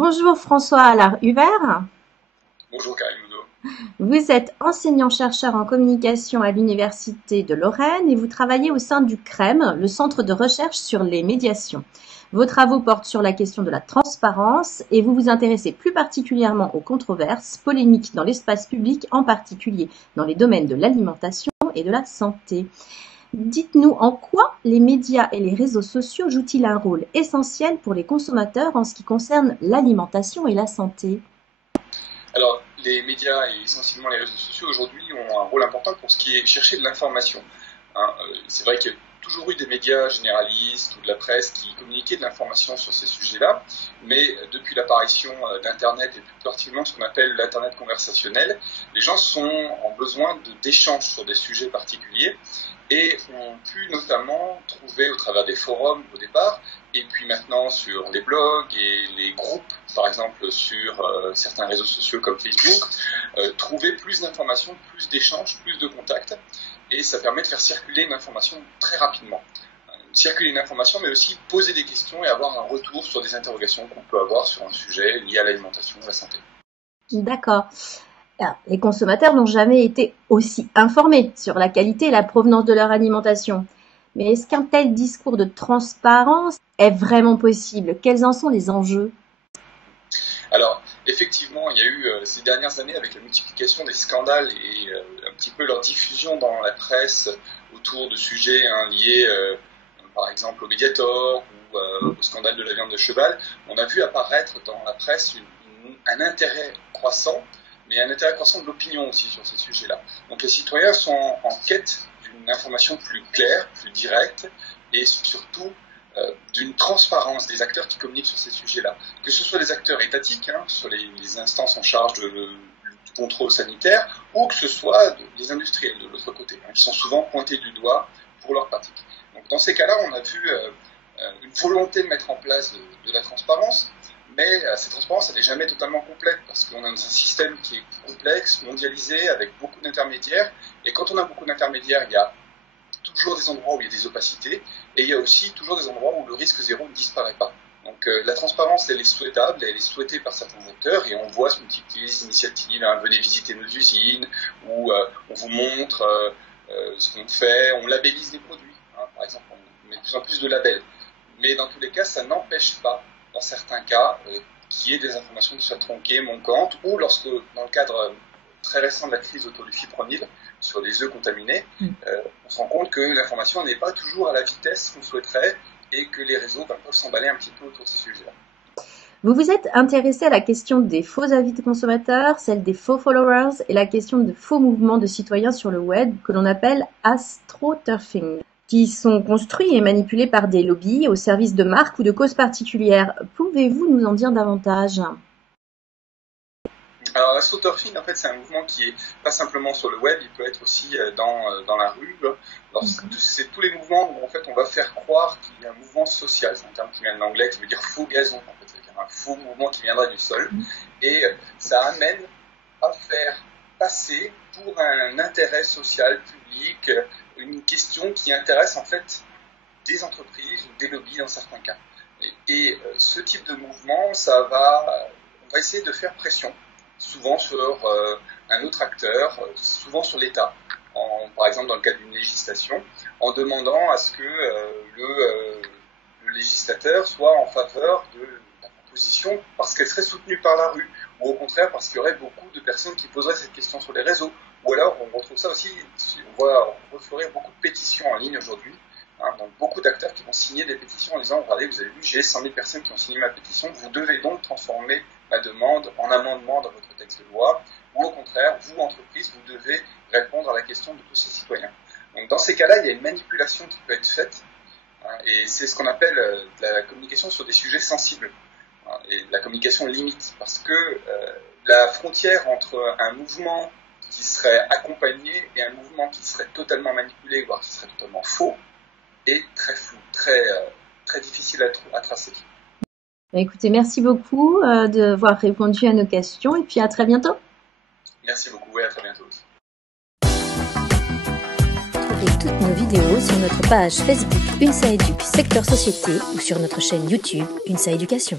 Bonjour François Allard-Hubert. Bonjour Karim Oudot. Vous êtes enseignant-chercheur en communication à l'Université de Lorraine et vous travaillez au sein du CREM, le Centre de recherche sur les médiations. Vos travaux portent sur la question de la transparence et vous vous intéressez plus particulièrement aux controverses polémiques dans l'espace public, en particulier dans les domaines de l'alimentation et de la santé. Dites-nous en quoi les médias et les réseaux sociaux jouent-ils un rôle essentiel pour les consommateurs en ce qui concerne l'alimentation et la santé? Alors, les médias et essentiellement les réseaux sociaux aujourd'hui ont un rôle important pour ce qui est chercher de l'information. C'est vrai qu'il y a toujours eu des médias généralistes ou de la presse qui communiquaient de l'information sur ces sujets-là, mais depuis l'apparition d'Internet et plus particulièrement ce qu'on appelle l'Internet conversationnel, les gens ont besoin d'échanges sur des sujets particuliers et ont pu notamment trouver au travers des forums au départ, et puis maintenant sur les blogs et les groupes, par exemple sur certains réseaux sociaux comme Facebook, trouver plus d'informations, plus d'échanges, plus de contacts, et ça permet de faire circuler une information très rapidement. Circuler une information, mais aussi poser des questions et avoir un retour sur des interrogations qu'on peut avoir sur un sujet lié à l'alimentation ou à la santé. D'accord. Alors, les consommateurs n'ont jamais été aussi informés sur la qualité et la provenance de leur alimentation. Mais est-ce qu'un tel discours de transparence est vraiment possible? Quels en sont les enjeux? Alors, effectivement, il y a eu ces dernières années, avec la multiplication des scandales et un petit peu leur diffusion dans la presse autour de sujets liés, par exemple, au Mediator ou au scandale de la viande de cheval, on a vu apparaître dans la presse un intérêt croissant, mais un intérêt croissant de l'opinion aussi sur ces sujets-là. Donc les citoyens sont en quête d'une information plus claire, plus directe, et surtout d'une transparence des acteurs qui communiquent sur ces sujets-là. Que ce soit des acteurs étatiques, sur les instances en charge du contrôle sanitaire, ou que ce soit les industriels de l'autre côté, qui sont souvent pointés du doigt pour leurs pratiques. Donc dans ces cas-là, on a vu une volonté de mettre en place de la transparence, mais cette transparence, elle n'est jamais totalement complète, parce qu'on a un système qui est complexe, mondialisé, avec beaucoup d'intermédiaires, et quand on a beaucoup d'intermédiaires, il y a toujours des endroits où il y a des opacités, et il y a aussi toujours des endroits où le risque zéro ne disparaît pas. Donc la transparence, elle est souhaitable, elle est souhaitée par certains acteurs, et on voit se multiplier les initiatives, venez visiter nos usines, où on vous montre ce qu'on fait, on labellise les produits, par exemple, on met de plus en plus de labels. Mais dans tous les cas, ça n'empêche pas, dans certains cas, qu'il y ait des informations qui soient tronquées, manquantes, ou lorsque, dans le cadre très récent de la crise autour du fipronil, sur les œufs contaminés, on se rend compte que l'information n'est pas toujours à la vitesse qu'on souhaiterait et que les réseaux peuvent s'emballer un petit peu autour de ces sujets-là. Vous vous êtes intéressé à la question des faux avis de consommateurs, celle des faux followers et la question de faux mouvements de citoyens sur le web que l'on appelle astroturfing, qui sont construits et manipulés par des lobbies au service de marques ou de causes particulières. Pouvez-vous nous en dire davantage ? Alors l'astroturfing, en fait, c'est un mouvement qui est pas simplement sur le web, il peut être aussi dans la rue. C'est tous les mouvements où en fait on va faire croire qu'il y a un mouvement social, c'est un terme qui vient de l'anglais, qui veut dire faux gazon, en fait, c'est-à-dire un faux mouvement qui viendrait du sol, et ça amène à faire passer pour un intérêt social, public, une question qui intéresse en fait des entreprises ou des lobbies dans certains cas. Et ce type de mouvement, on va essayer de faire pression, souvent sur un autre acteur, souvent sur l'État, par exemple dans le cadre d'une législation, en demandant à ce que le législateur soit en faveur de la proposition parce qu'elle serait soutenue par la rue, ou au contraire parce qu'il y aurait beaucoup de personnes qui poseraient cette question sur les réseaux. Ou alors on retrouve ça aussi, on voit refleurir beaucoup de pétitions en ligne aujourd'hui, donc beaucoup d'acteurs qui vont signer des pétitions en disant « Regardez, vous avez vu, j'ai 100 000 personnes qui ont signé ma pétition, vous devez donc transformer ma demande en amendement dans votre texte de loi, ou au contraire, vous, entreprise, vous devez répondre à la question de tous ces citoyens. » Donc dans ces cas-là, il y a une manipulation qui peut être faite, et c'est ce qu'on appelle la communication sur des sujets sensibles, et la communication limite, parce que la frontière entre un mouvement qui serait accompagné et un mouvement qui serait totalement manipulé, voire qui serait totalement faux, est très flou, très difficile à tracer. Écoutez, merci beaucoup d'avoir répondu à nos questions et puis à très bientôt. Merci beaucoup et à très bientôt aussi. Retrouvez toutes nos vidéos sur notre page Facebook UNSA Éduc Secteur Société ou sur notre chaîne YouTube UNSA Éducation.